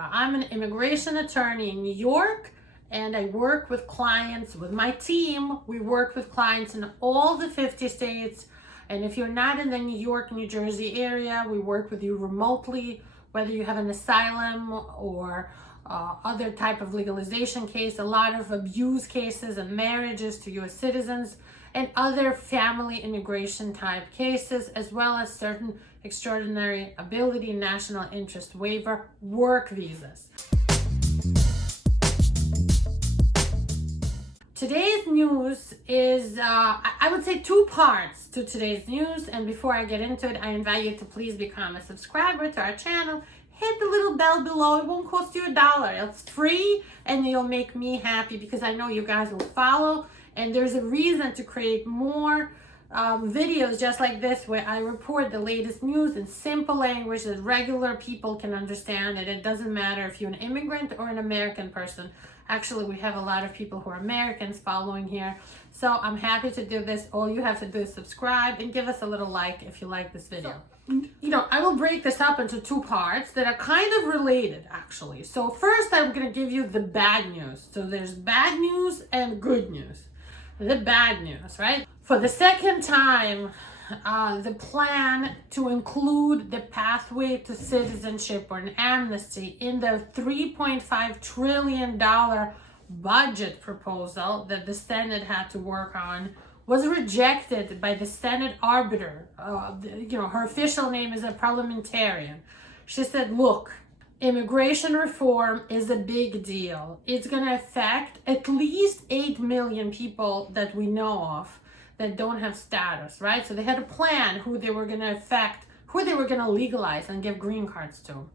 Monica. I'm an immigration attorney in New York, and I work with clients with my team. We work with clients in all the 50 states. And if you're not in the New York, New Jersey area, we work with you remotely, whether you have an asylum or other type of legalization case, a lot of abuse cases and marriages to U.S. citizens, and other family immigration type cases, as well as certain extraordinary ability, national interest waiver, work visas. Today's news is, I would say, two parts to today's news. And before I get into it, I invite you to please become a subscriber to our channel. Hit the little bell below. It won't cost you $1. It's free, and you'll make me happy because I know you guys will follow. And there's a reason to create more videos just like this, where I report the latest news in simple language that regular people can understand. And it doesn't matter if you're an immigrant or an American person. Actually, we have a lot of people who are Americans following here. So I'm happy to do this. All you have to do is subscribe and give us a little like if you like this video. I will break this up into two parts that are kind of related, actually. So first, I'm going to give you the bad news. So there's bad news and good news. The bad news, right? For the second time, the plan to include the pathway to citizenship or an amnesty in the $3.5 trillion budget proposal that the Senate had to work on was rejected by the Senate arbiter. Her official name is a parliamentarian. She said, look, immigration reform is a big deal. It's going to affect at least 8 million people that we know of that don't have status, right? So they had a plan who they were going to affect, who they were going to legalize and give green cards to.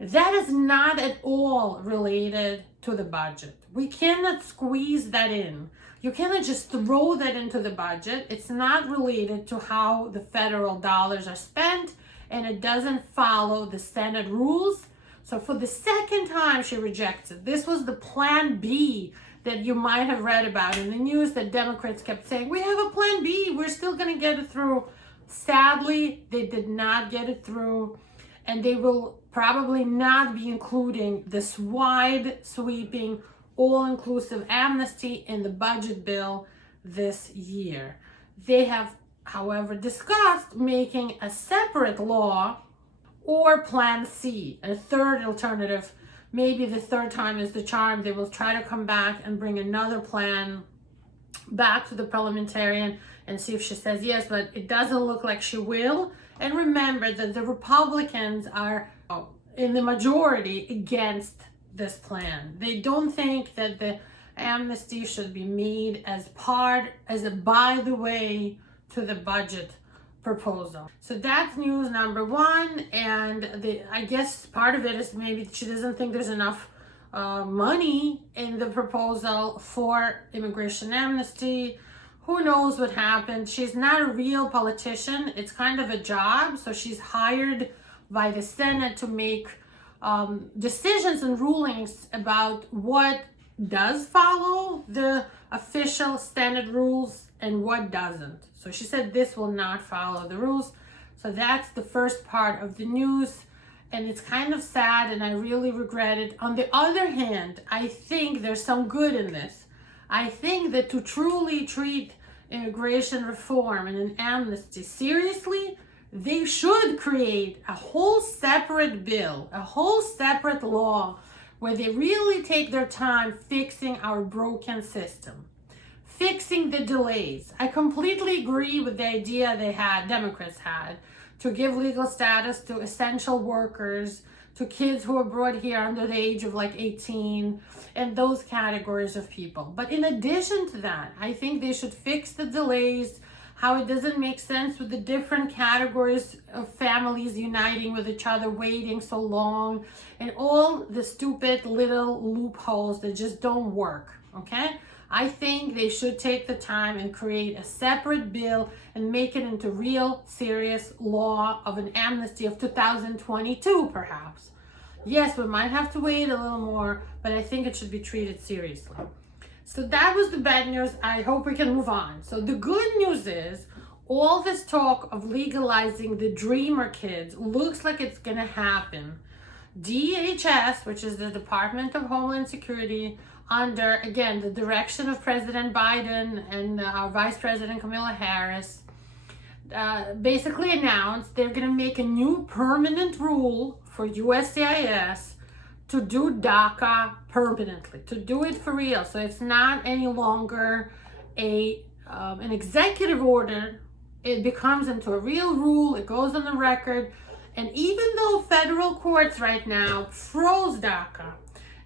That is not at all related to the budget. We cannot squeeze that in. You cannot just throw that into the budget. It's not related to how the federal dollars are spent, and it doesn't follow the Senate rules. So for the second time, she rejects it. This was the plan B that you might have read about in the news, that Democrats kept saying, we have a plan B, we're still going to get it through. Sadly, they did not get it through, and they will probably not be including this wide sweeping, all-inclusive amnesty in the budget bill this year. They have, however, discussed making a separate law or Plan C, a third alternative. Maybe the third time is the charm. They will try to come back and bring another plan back to the parliamentarian and see if she says yes, but it doesn't look like she will. And remember that the Republicans are in the majority against this plan. They don't think that the amnesty should be made as a by the way to the budget proposal. So that's news number one, and I guess part of it is maybe she doesn't think there's enough money in the proposal for immigration amnesty. Who knows what happened? She's not a real politician. It's kind of a job. So she's hired by the Senate to make decisions and rulings about what does follow the official Senate rules and what doesn't. So she said this will not follow the rules. So that's the first part of the news. And it's kind of sad, and I really regret it. On the other hand, I think there's some good in this. I think that to truly treat immigration reform and an amnesty seriously, they should create a whole separate bill, a whole separate law, where they really take their time fixing our broken system, fixing the delays. I completely agree with the idea Democrats had, to give legal status to essential workers, to kids who are brought here under the age of 18, and those categories of people. But in addition to that, I think they should fix the delays, how it doesn't make sense with the different categories of families uniting with each other, waiting so long, and all the stupid little loopholes that just don't work, okay? I think they should take the time and create a separate bill and make it into real serious law of an amnesty of 2022, perhaps. Yes, we might have to wait a little more, but I think it should be treated seriously. So that was the bad news. I hope we can move on. So the good news is all this talk of legalizing the dreamer kids looks like it's gonna happen. DHS, which is the Department of Homeland Security, under, again, the direction of President Biden and our Vice President Kamala Harris, basically announced they're going to make a new permanent rule for USCIS to do DACA permanently, to do it for real. So it's not any longer an executive order. It becomes into a real rule. It goes on the record. And even though federal courts right now froze DACA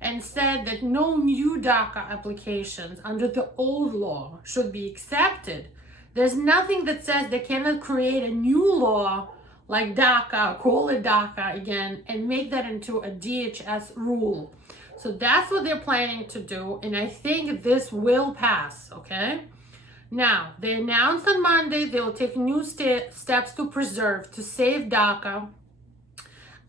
and said that no new DACA applications under the old law should be accepted, there's nothing that says they cannot create a new law like DACA, call it DACA again, and make that into a DHS rule. So that's what they're planning to do, and I think this will pass, okay? Now, they announced on Monday they will take new steps to preserve, to save DACA,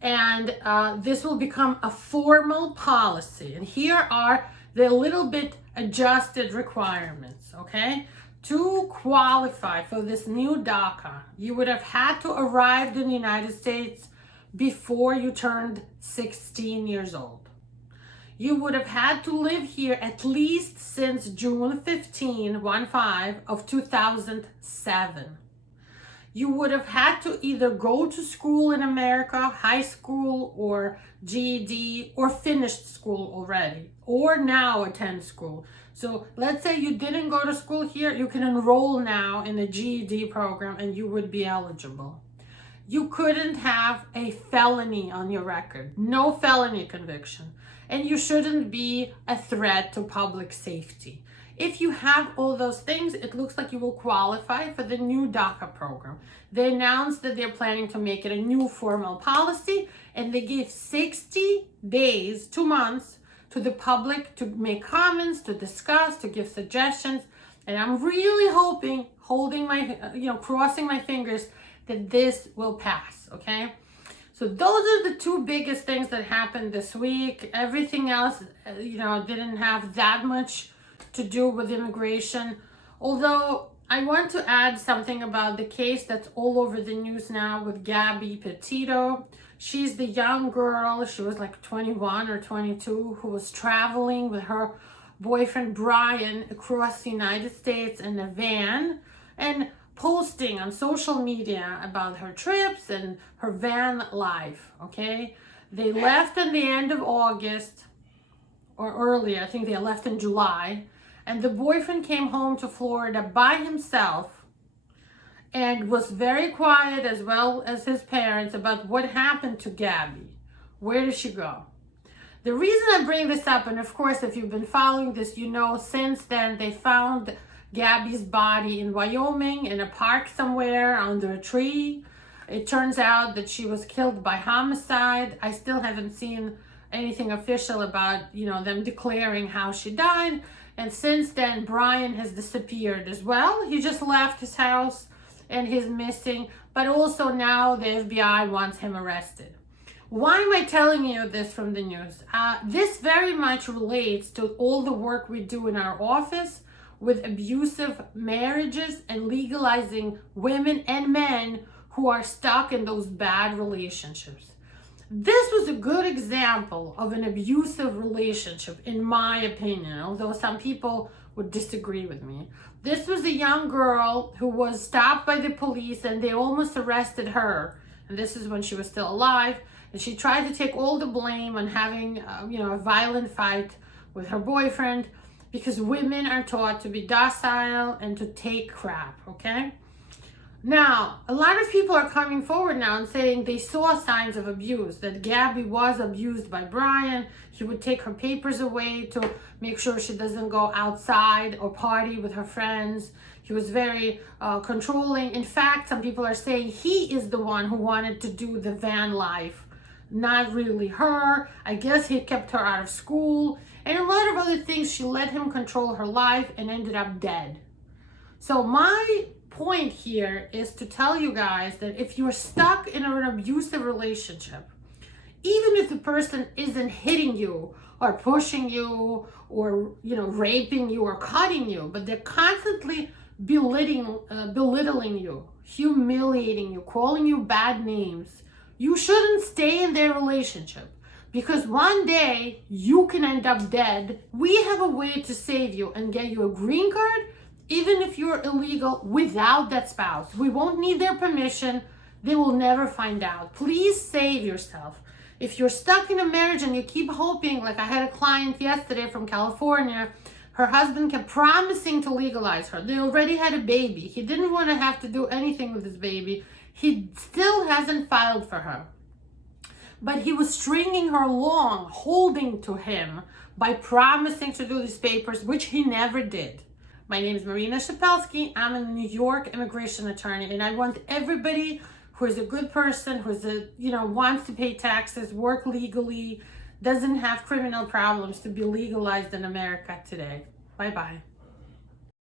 and this will become a formal policy. And here are the little bit adjusted requirements, okay? To qualify for this new DACA, you would have had to arrive in the United States before you turned 16 years old. You would have had to live here at least since June 15 of 2007. You would have had to either go to school in America, high school or GED, or finished school already, or now attend school. So let's say you didn't go to school here, you can enroll now in a GED program and you would be eligible. You couldn't have a felony on your record, no felony conviction, and you shouldn't be a threat to public safety. If you have all those things, it looks like you will qualify for the new DACA program. They announced that they're planning to make it a new formal policy, and they gave 60 days, 2 months, to the public to make comments, to discuss, to give suggestions. And I'm really hoping, crossing my fingers, that this will pass, okay? So those are the two biggest things that happened this week. Everything else, didn't have that much to do with immigration. Although I want to add something about the case that's all over the news now with Gabby Petito. She's the young girl, she was like 21 or 22, who was traveling with her boyfriend Brian across the United States in a van and posting on social media about her trips and her van life, okay? They left at the end of August, or earlier, I think they left in July, and the boyfriend came home to Florida by himself and was very quiet, as well as his parents, about what happened to Gabby. Where did she go? The reason I bring this up, and of course, if you've been following this, you know, since then they found Gabby's body in Wyoming in a park somewhere under a tree. It turns out that she was killed by homicide. I still haven't seen anything official about, them declaring how she died. And since then, Brian has disappeared as well. He just left his house and he's missing. But also now the FBI wants him arrested. Why am I telling you this from the news? This very much relates to all the work we do in our office with abusive marriages and legalizing women and men who are stuck in those bad relationships. This was a good example of an abusive relationship, in my opinion, although some people would disagree with me. This was a young girl who was stopped by the police and they almost arrested her. And this is when she was still alive. And she tried to take all the blame on having, a violent fight with her boyfriend, because women are taught to be docile and to take crap, okay? Now, a lot of people are coming forward now and saying they saw signs of abuse, that Gabby was abused by Brian. He would take her papers away to make sure she doesn't go outside or party with her friends. He was very controlling. In fact, some people are saying he is the one who wanted to do the van life, not really her. I guess he kept her out of school and a lot of other things. She let him control her life and ended up dead. So my point here is to tell you guys that if you're stuck in an abusive relationship, even if the person isn't hitting you or pushing you or raping you or cutting you, but they're constantly belittling you, humiliating you, calling you bad names, you shouldn't stay in their relationship. because one day you can end up dead. We have a way to save you and get you a green card, even if you're illegal, without that spouse. We won't need their permission. They will never find out. Please save yourself. If you're stuck in a marriage and you keep hoping, like I had a client yesterday from California, her husband kept promising to legalize her. They already had a baby. He didn't want to have to do anything with his baby. He still hasn't filed for her. But he was stringing her along, holding to him by promising to do these papers, which he never did. My name is Marina Shepelsky. I'm a New York immigration attorney, and I want everybody who is a good person, who's wants to pay taxes, work legally, doesn't have criminal problems to be legalized in America today. Bye-bye.